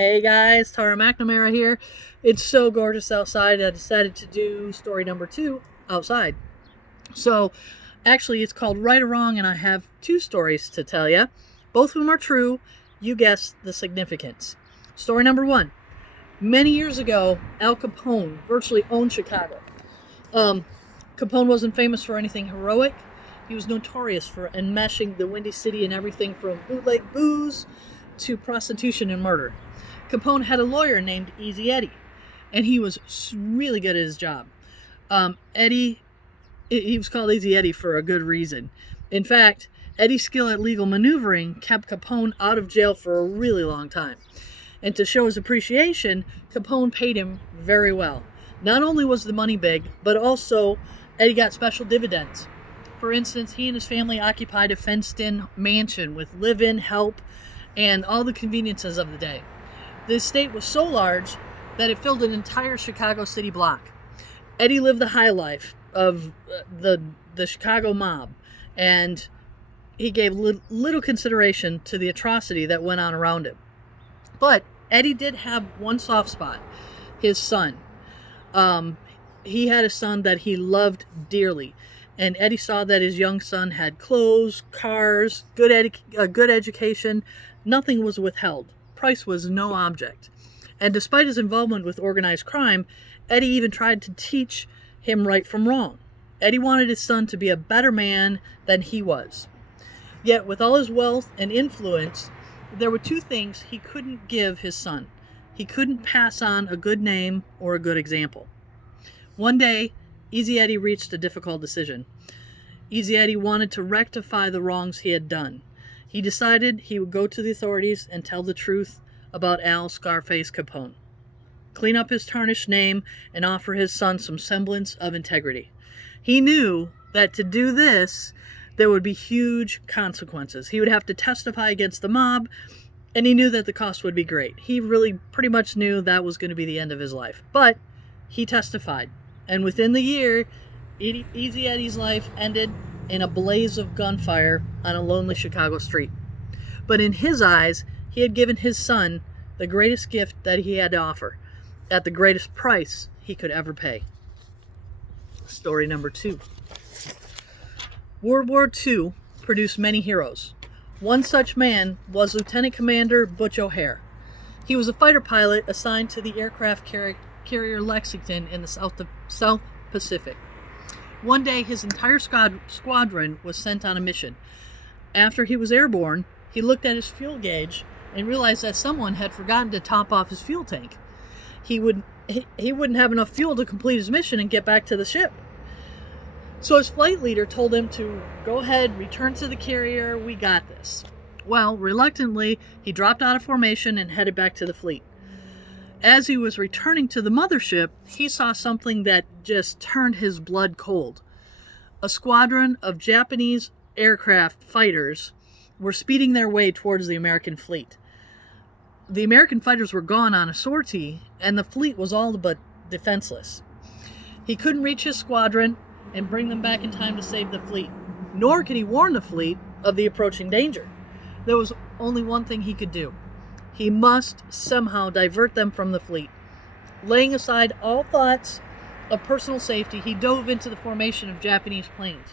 Hey guys, Tara McNamara here. It's so gorgeous outside, I decided to do story number 2 outside. So, actually, it's called Right or Wrong, and I have 2 stories to tell you. Both of them are true. You guess the significance. Story number 1. Many years ago, Al Capone virtually owned Chicago. Capone wasn't famous for anything heroic. He was notorious for enmeshing the Windy City in everything from bootleg booze to prostitution and murder. Capone had a lawyer named Easy Eddie, and he was really good at his job. Eddie, he was called Easy Eddie for a good reason. In fact, Eddie's skill at legal maneuvering kept Capone out of jail for a really long time. And to show his appreciation, Capone paid him very well. Not only was the money big, but also Eddie got special dividends. For instance, he and his family occupied a fenced-in mansion with live-in, help, and all the conveniences of the day. The estate was so large that it filled an entire Chicago city block. Eddie lived the high life of the Chicago mob, and he gave little consideration to the atrocity that went on around him. But Eddie did have one soft spot, his son. He had a son that he loved dearly, and Eddie saw that his young son had clothes, cars, good education. Nothing was withheld. Price was no object. And despite his involvement with organized crime, Eddie even tried to teach him right from wrong. Eddie wanted his son to be a better man than he was. Yet with all his wealth and influence, there were 2 things he couldn't give his son. He couldn't pass on a good name or a good example. One day, Easy Eddie reached a difficult decision. Easy Eddie wanted to rectify the wrongs he had done. He decided he would go to the authorities and tell the truth about Al Scarface Capone, clean up his tarnished name, and offer his son some semblance of integrity. He knew that to do this, there would be huge consequences. He would have to testify against the mob, and he knew that the cost would be great. He really pretty much knew that was going to be the end of his life. But he testified, and within the year, Easy Eddie's life ended in a blaze of gunfire on a lonely Chicago street. But in his eyes, he had given his son the greatest gift that he had to offer, at the greatest price he could ever pay. Story number 2. World War II produced many heroes. One such man was Lieutenant Commander Butch O'Hare. He was a fighter pilot assigned to the aircraft carrier Lexington in the South Pacific. One day, his entire squadron was sent on a mission. After he was airborne, he looked at his fuel gauge and realized that someone had forgotten to top off his fuel tank. He wouldn't have enough fuel to complete his mission and get back to the ship. So his flight leader told him to go ahead, return to the carrier, we got this. Well, reluctantly, he dropped out of formation and headed back to the fleet. As he was returning to the mothership, he saw something that just turned his blood cold. A squadron of Japanese aircraft fighters were speeding their way towards the American fleet. The American fighters were gone on a sortie, and the fleet was all but defenseless. He couldn't reach his squadron and bring them back in time to save the fleet, nor could he warn the fleet of the approaching danger. There was only one thing he could do. He must somehow divert them from the fleet. Laying aside all thoughts of personal safety, he dove into the formation of Japanese planes.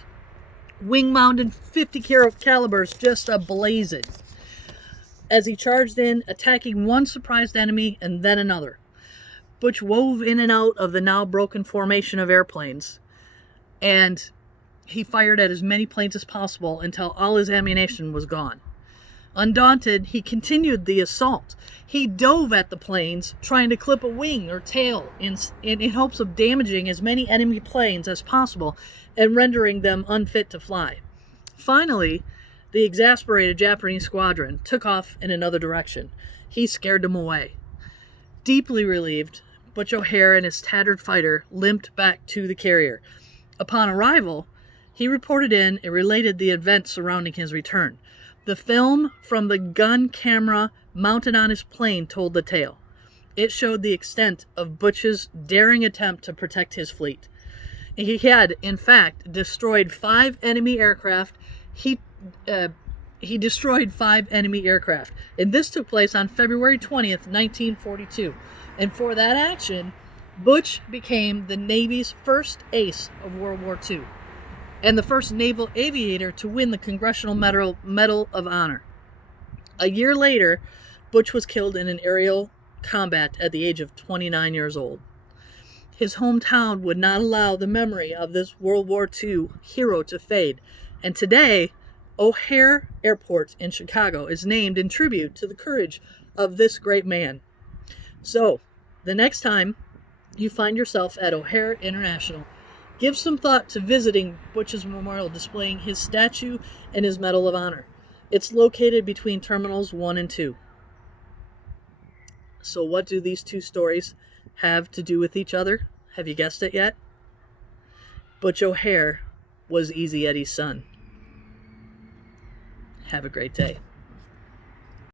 Wing-mounted 50 calibers just ablazing. As he charged in, attacking one surprised enemy and then another. Butch wove in and out of the now broken formation of airplanes, and he fired at as many planes as possible until all his ammunition was gone. Undaunted, he continued the assault. He dove at the planes, trying to clip a wing or tail in hopes of damaging as many enemy planes as possible and rendering them unfit to fly. Finally, the exasperated Japanese squadron took off in another direction. He scared them away. Deeply relieved, Butch O'Hare and his tattered fighter limped back to the carrier. Upon arrival, he reported in and related the events surrounding his return. The film from the gun camera mounted on his plane told the tale. It showed the extent of Butch's daring attempt to protect his fleet. He had, in fact, destroyed 5 enemy aircraft. He he destroyed 5 enemy aircraft. And this took place on February 20th, 1942. And for that action, Butch became the Navy's first ace of World War II and the first naval aviator to win the Congressional Medal of Honor. A year later, Butch was killed in an aerial combat at the age of 29 years old. His hometown would not allow the memory of this World War II hero to fade, and today, O'Hare Airport in Chicago is named in tribute to the courage of this great man. So, the next time you find yourself at O'Hare International, give some thought to visiting Butch's memorial displaying his statue and his Medal of Honor. It's located between Terminals 1 and 2. So what do these two stories have to do with each other? Have you guessed it yet? Butch O'Hare was Easy Eddie's son. Have a great day.